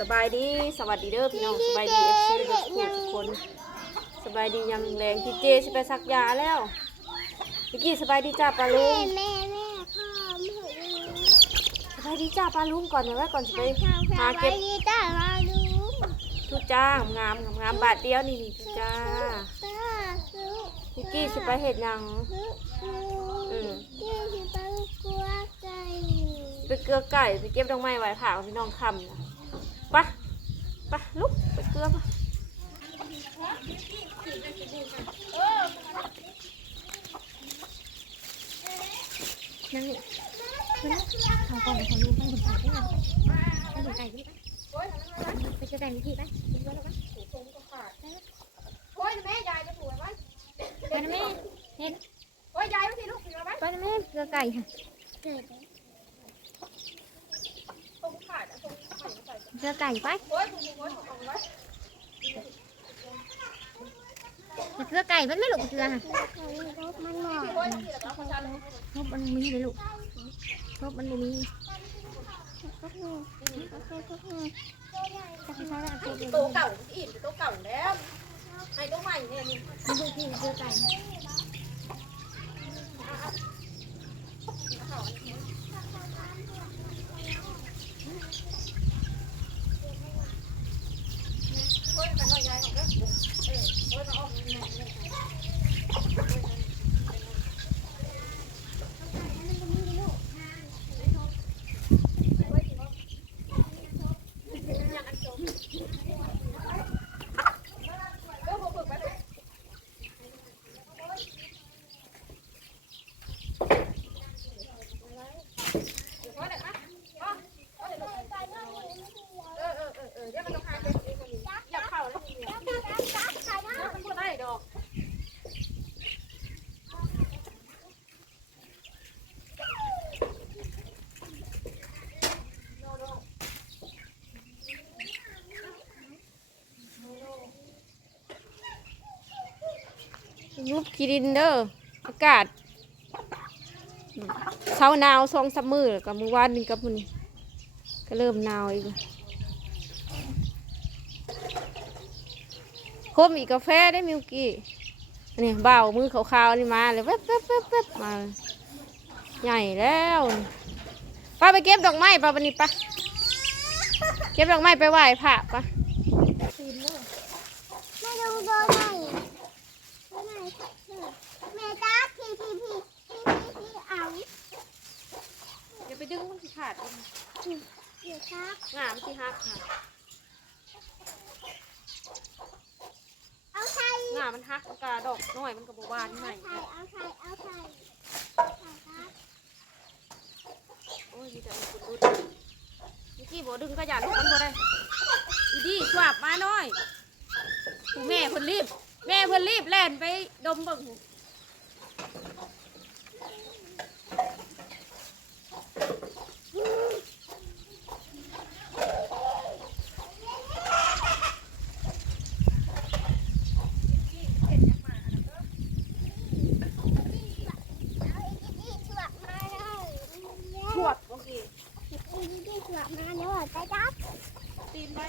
สบายดีสวัสดีเด้อพี่น้องสบายดีเอฟซีทุกคนทุกคนสบายดียังแรงพี่เจสิไปซักยาแล้วพี่กี้สบายดีจ้าปลาลุแม่งแม่แม่พ่อไม่เห็นสบายดีจ้าปลาลุงก่อนนะว่าก่อนจะไปข้าวหาข้าวเก็ไว้บดีจ้ามาดูทุจ้างงามงามบาทเดียวนี่นี่ทุจ้าตาซื้อพี่กี้สิไปเห็ดหยังซื้อซื้ออืมยี่สิบปังกัวไก่ไปเกลือไก่ไปเก็บดอกไม้ไว้ผ่าของพี่น้องคำนะไปะปะลุกไปเกลือปะนั่งนี่คือนะเขาก่อนเขารู้ต้องคนไก่ได้ไงต้องคนไก่ได้ไหมไปเจอแต่งพี่ไปกินด้วยหรอปะโอ้ยแม่ยายจะถูกไหมไปนะแม่เห็นโอ้ยยายไม่ใช่ลูกถูกไหมไปนะแม่เกลือไก่ค่ะเกิดตรงขาดอะตรงขา ดใส่เกลือไก่ไปโอ้ยถูกถูกโอ้ยถูกเอาไว้เกลือไก่มันไม่หลุดเกลือค่ะ เขารบมันหน่อย โอ้ยที่เราเอาชาลง ทบมันมีเลยลูกทบมันมี ก็คือก็คือก็คือ จะไปใช้ได้อันเดียว โตเก่าอิ่มโตเก่าแล้วไอ้ตัวใหม่เนี่ยนี่ มันดูที่เกลือไก่ โอ้ยเป็นรอยยายของเด้อเออโอ้ยมาออกนี่นะเออผมฝึกไปเลยพอเลยนะพอพอเลยลูกเออเออเออเออเดี๋ยวมันต้องหาเองเองคนนี้อยากเข้าแล้วนี่เนี่ยเดี๋ยวมันพูดได้ดอก รูปกีดินเด้ออากาศเช้าหนาวสองสามมือกับมือวานนี่กับมือนี้ก็เริ่มหนาวอีกแล้วคมอีกกาแฟได้มิวกี้นนี้เบามือขาวๆนี่มาเลยแวบแวบแวบแวบมาใหญ่แล้วป้าไปเก็บดอกไม้ป้าวันนี้ป้าเก็บดอกไม้ไปไหว้พระป้า แม่ดูโดนไหนโดนไหนแม่จ้าพี่พี่พี่พี่พี่พี่เอา อย่าไปดึงมันสิ ขาดเลยเดี๋ยวครับงามสิฮักค่ะเอาไข่งามมันฮักกาดอกน้อยมันกระบวานใหม่เอาไข่เอาไข่เอาไข่เอาไข่ครับโอ้ยมีแต่อันกุดรุดเมื่อกี้บอกดึงขยันมันบ่ได้อีดีสวบมาหน่อยแม่เพิ่นรีบ แม่เพิ่นรีบแล่นไปดมเบิ่งชวบโอเค ตีนไป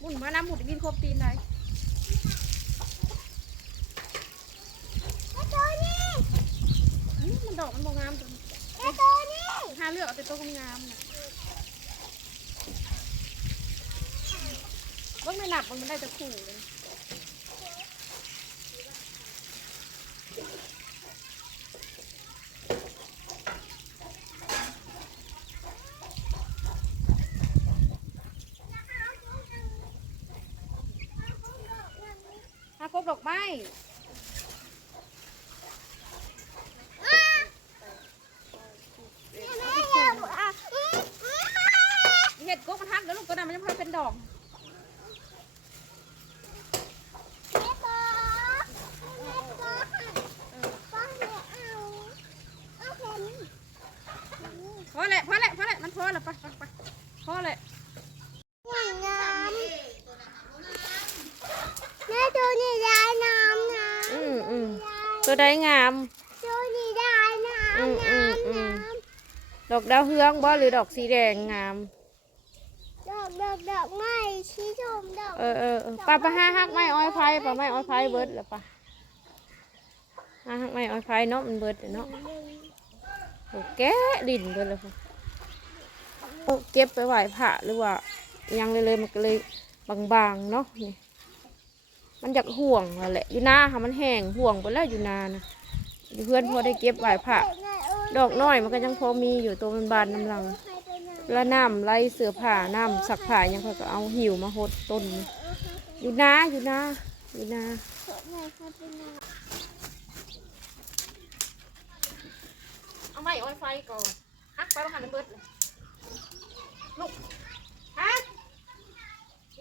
หมุนมาน้ำหมุนกินครบตีนได้อื้อมันดอกมันบ่งามจังหาเลือกเอาแต่ตัวงามๆน่ะเบิ่งไม่หนับมันได้จะขู่เลยหาครบดอกไม้เห็ดกกมัน ฮันั้นมันยังพอเป็นดอกพอแหละพอแหละพอแหละมันพอแล้วไปไปไปพอแหละแม่ดูนี่ได้น้ำนะอืมอืมตัวได้งามดูนี่ได้น้ำน้ำน้ำดอกดาวเฮืองบ่หรือดอกสีแดงงาม ดอกอกดอกดอกไม้ชี้ชมดอกเออเออเออปลาปลาห้าหักไม้อ้อยไผ่ปลาไม้อ้อยไผ่เบิดแล้วปะห้าหักไม้อ้อยไผ่เนาะมันเบิดแล้วเนาะโอ้แกะดินเบิดแล้วปะโอ้เก็บไปไหวพระหรือว่ายังเลยเลยมันก็เลยบางๆเนาะนี่มันอยากห่วงนั่นแหละอยู่นาค่ะมันแห้งห่วงไปแล้วอยู่นานะอยู่เพื่อนพอได้เก็บไหวพระดอกน้อยมันก็ยังพอมีอยู่ตัวมันบานน้ำลังแล้วน้ำไล่เสือผ่าน้ำสักผ่ายังเขาก็เอาหิวมาหดต้นนี่อยู่นาอยู่นาอยู่นาเอาไม้อ้อยไฟก่อนฮักไปมาหันเบิดเลยลูกฮัก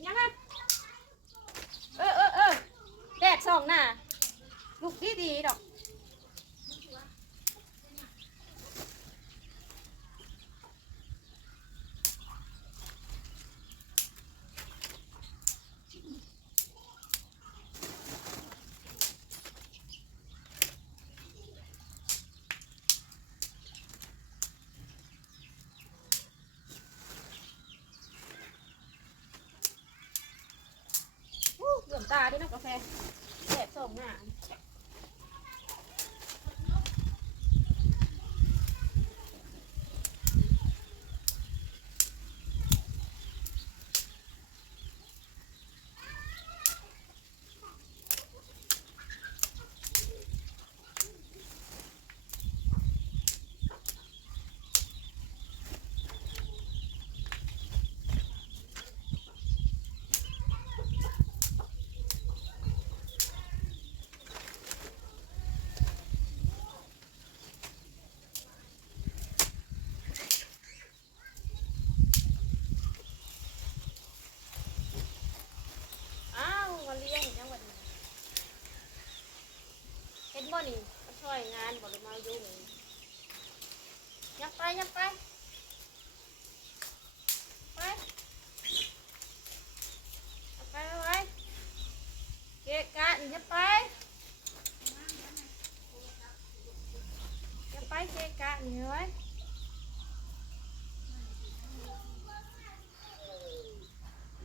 ยังไงเออเออเออแดดส่องหน้าลูกดีดีดอก ตาด้วยนะกาแฟแดดส่งหน้าอ้าวมาเลี้ยงยังวันนี้เห็น บ่นี่มาช่วยงานบ่หรือมายุ่งยับไปยับไปไปยับไปไปเกะกะยับไปยับไปเกะกะนี่ไว้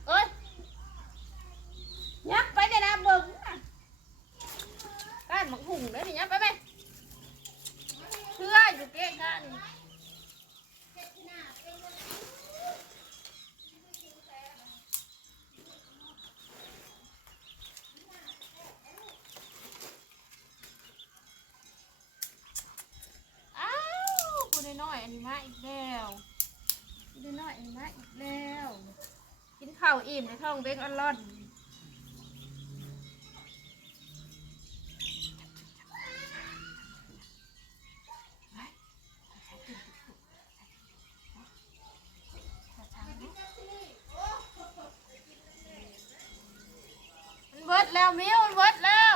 เอ้ย ยักไปเดี๋ยวนะเบิ่งน่ะก้านหมักหุ่งเด้อนี่ยักไปไหม เพื่ออยู่เก๊กะนี่อ้าวกูได้น้อยอันนี้มาอีกแล้วกูได้น้อยอันนี้มาอีกแล้ว กินข้าวอิ่มในท้องเบ้งอร่อนมันเบิดแล้วมิวมันเบิดแล้ว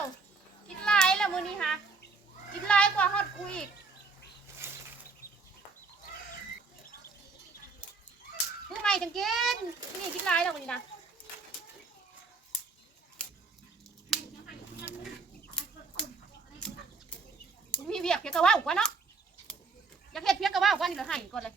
กินหลายแล้วมื้อนี้ฮะกินหลายกว่าฮอดกูอีกเมื่อไหร่ จังกินนี่กินหลายแล้วมื้อนี้นะมีเวียกเพียกกะว่าวกว่าเนาะอยากเห็ดเพียกกะว่าวกว่านี่เราให้ก่อนเลย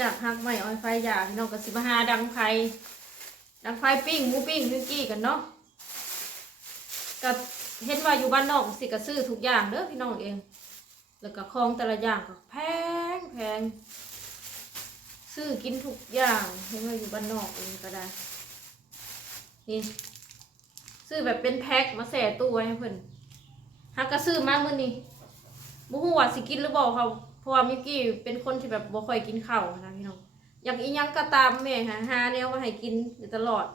จากหักไม้ออยไฟยาพี่น้องก็สิมาหาดังไฟดังไฟปิ้งหมูปิ้งพิงกี้กันเนาะก็เห็นว่าอยู่บ้านนอกสิก็ซื้อทุกอย่างเด้อพี่น้องเอง แล้วก็ของแต่ละอย่างก็แพงแพงซื้อกินทุกอย่างเห็นว่าอยู่บ้านนอกเองก็ได้นี่ซื้อแบบเป็นแพ็คมาแส่ตู้ไว้ให้เพิ่นหักก็ซื้อมากมื้อนี้บ่ฮู้ว่าสิกินหรือบ่เขา เพราะว่ามิกกี้เป็นคนที่แบบบ่ค่อยกินข้าวนะพี่น้องอยากอีหยังก็ตามแม่หาหาแนวมาให้กินอยู่ตลอด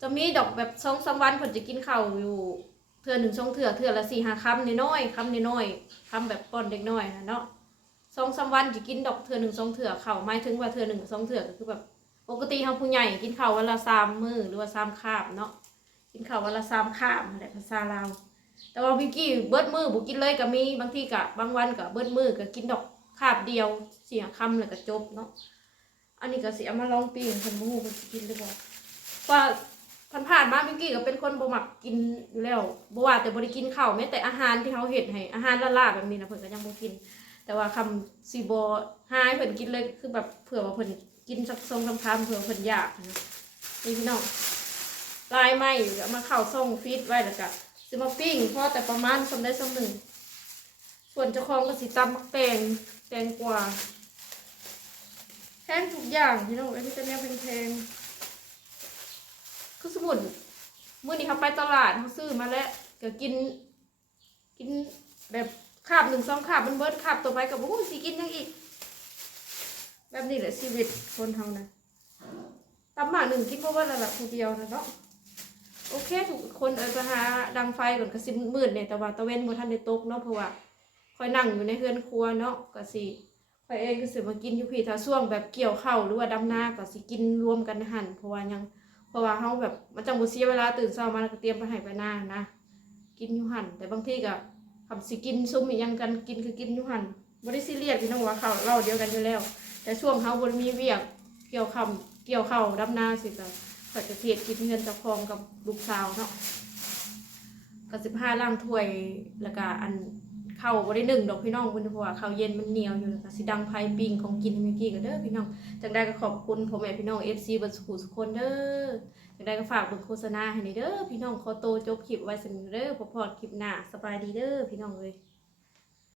จะมีดอกแบบสองสามวันเพิ่นจะกินข้าวอยู่เทื่อหนึ่งสองเทื่อเทื่อละสี่ห้าคำน้อยๆคำน้อยๆคำแบบป้อนเด็กน้อยนะเนาะสองสามวันจะกินดอกเทื่อหนึ่งสองเทื่อเข้าวหมายถึงว่าเทื่อหนึ่งสองเทื่อก็คือแบบปกติเฮาผู้ใหญ่กินข้าววันละสามมื้อหรือว่าสามคาบเนาะกินข้าววันละสามคาบนั่นแหละภาษาลาว แต่ว่าวิกกี้เบิดมือบุกินเลยก็มีบางทีก็บางวันก็เบิดมือก็กินดอกคาบเดียวเสียคำแล้วก็จบเนาะอันนี้ก็สิเอามาลองปิ้งพิ่นบ่ฮู้เพิ่นกินหรือบ่ว่าผ่านๆมามิกกี้ก็เป็นคนบ่มักกินอยู่แล้วบ่ว่าแต่บ่ได้กินข้าวแม้แต่อาหารที่เขาเฮ็ดให้อาหารละลาแบบนี้นะเพิ่นก็ยังบ่กิน แต่ว่าคำสิบ่หายเพิ่นกินเลยคือแบบเผื่อว่าเพิ่นกินสัก2 3คำเผื่อเพิ่นอยากนะนี่พี่น้องลายไหม้เอามาเข้าส่งฟีดไว้แล้วก็ สิมาปิ้งพอแต่ประมาณสำได้สำหนึ่ง ส่วนเจ้าของก็สิตำมักแตงแตงกว่าแพงทุกอย่างพี่น้องไอ้ที่จะเนี่ยแพงๆคือสมุนเมื่อนี้เขาไปตลาดเขาซื้อมาแล้วก็กิน กินแบบขาบหนึ่งสองขาบมันเบิดขาบต่อไปกับโอ้สิกินยังอีก แบบนี้แหละชีวิตคนเฮานะตำหมากหนึ่งกินเพราะว่าระดับคนเดียวนะเนาะ โอเคทุกคนเออจะหาดังไฟก่อนก็สิมืดเนี่ยแต่ว่าตะเวนบ่ทันได้ตกเนาะเพราะว่าคอยนั่งอยู่ในเฮือนครัวเนาะก็สิข้อยเองก็สิมากินอยู่พี่ถ้าช่วงแบบเกี่ยวข้าวหรือว่าดำนาก็สิกินรวมกันหั่นเพราะว่ายังเพราะว่าเฮาแบบมันจังบ่เสียเวลาตื่นเช้ามาแล้วก็เตรียมไปให้ไปนานะกินอยู่หั่นแต่บางทีก็คำสิกินซุ่มอีหยังกันกินคือกินอยู่หั่นบ่ได้ซีเรียสพี่น้องว่าข้าวเราเดียวกันอยู่แล้ว แต่ช่วงเฮาบ่มีเวียกเกี่ยวข้าวเกี่ยวข้าวดำนาสิก็ ข้อยจะเฮ็ดกินเงินจ้าของกับลูกสาวเนาะก็สิบห้าล่างถ้วยแล้วก็อันข้าวบ่ได้หนึ่งดอกพี่น้องเพิ่นเพราะว่าข้าวเย็นมันเหนียวอยู่แล้วก็สิดังไผปิ้งของกินให้แม่กี้ก็เด้อพี่น้องจังได้ก็ขอบคุณพ่อแม่พี่น้อง FC เบิดสุขทุคนเด้อจังได้ก็ฝากเบิ่งโฆษณาให้หน่อยเด้อพี่น้องขอโตจบคลิปไว้สำหรับเด้อพบพอดคลิปหน้าสบายดีเด้อพี่น้องเอ้ย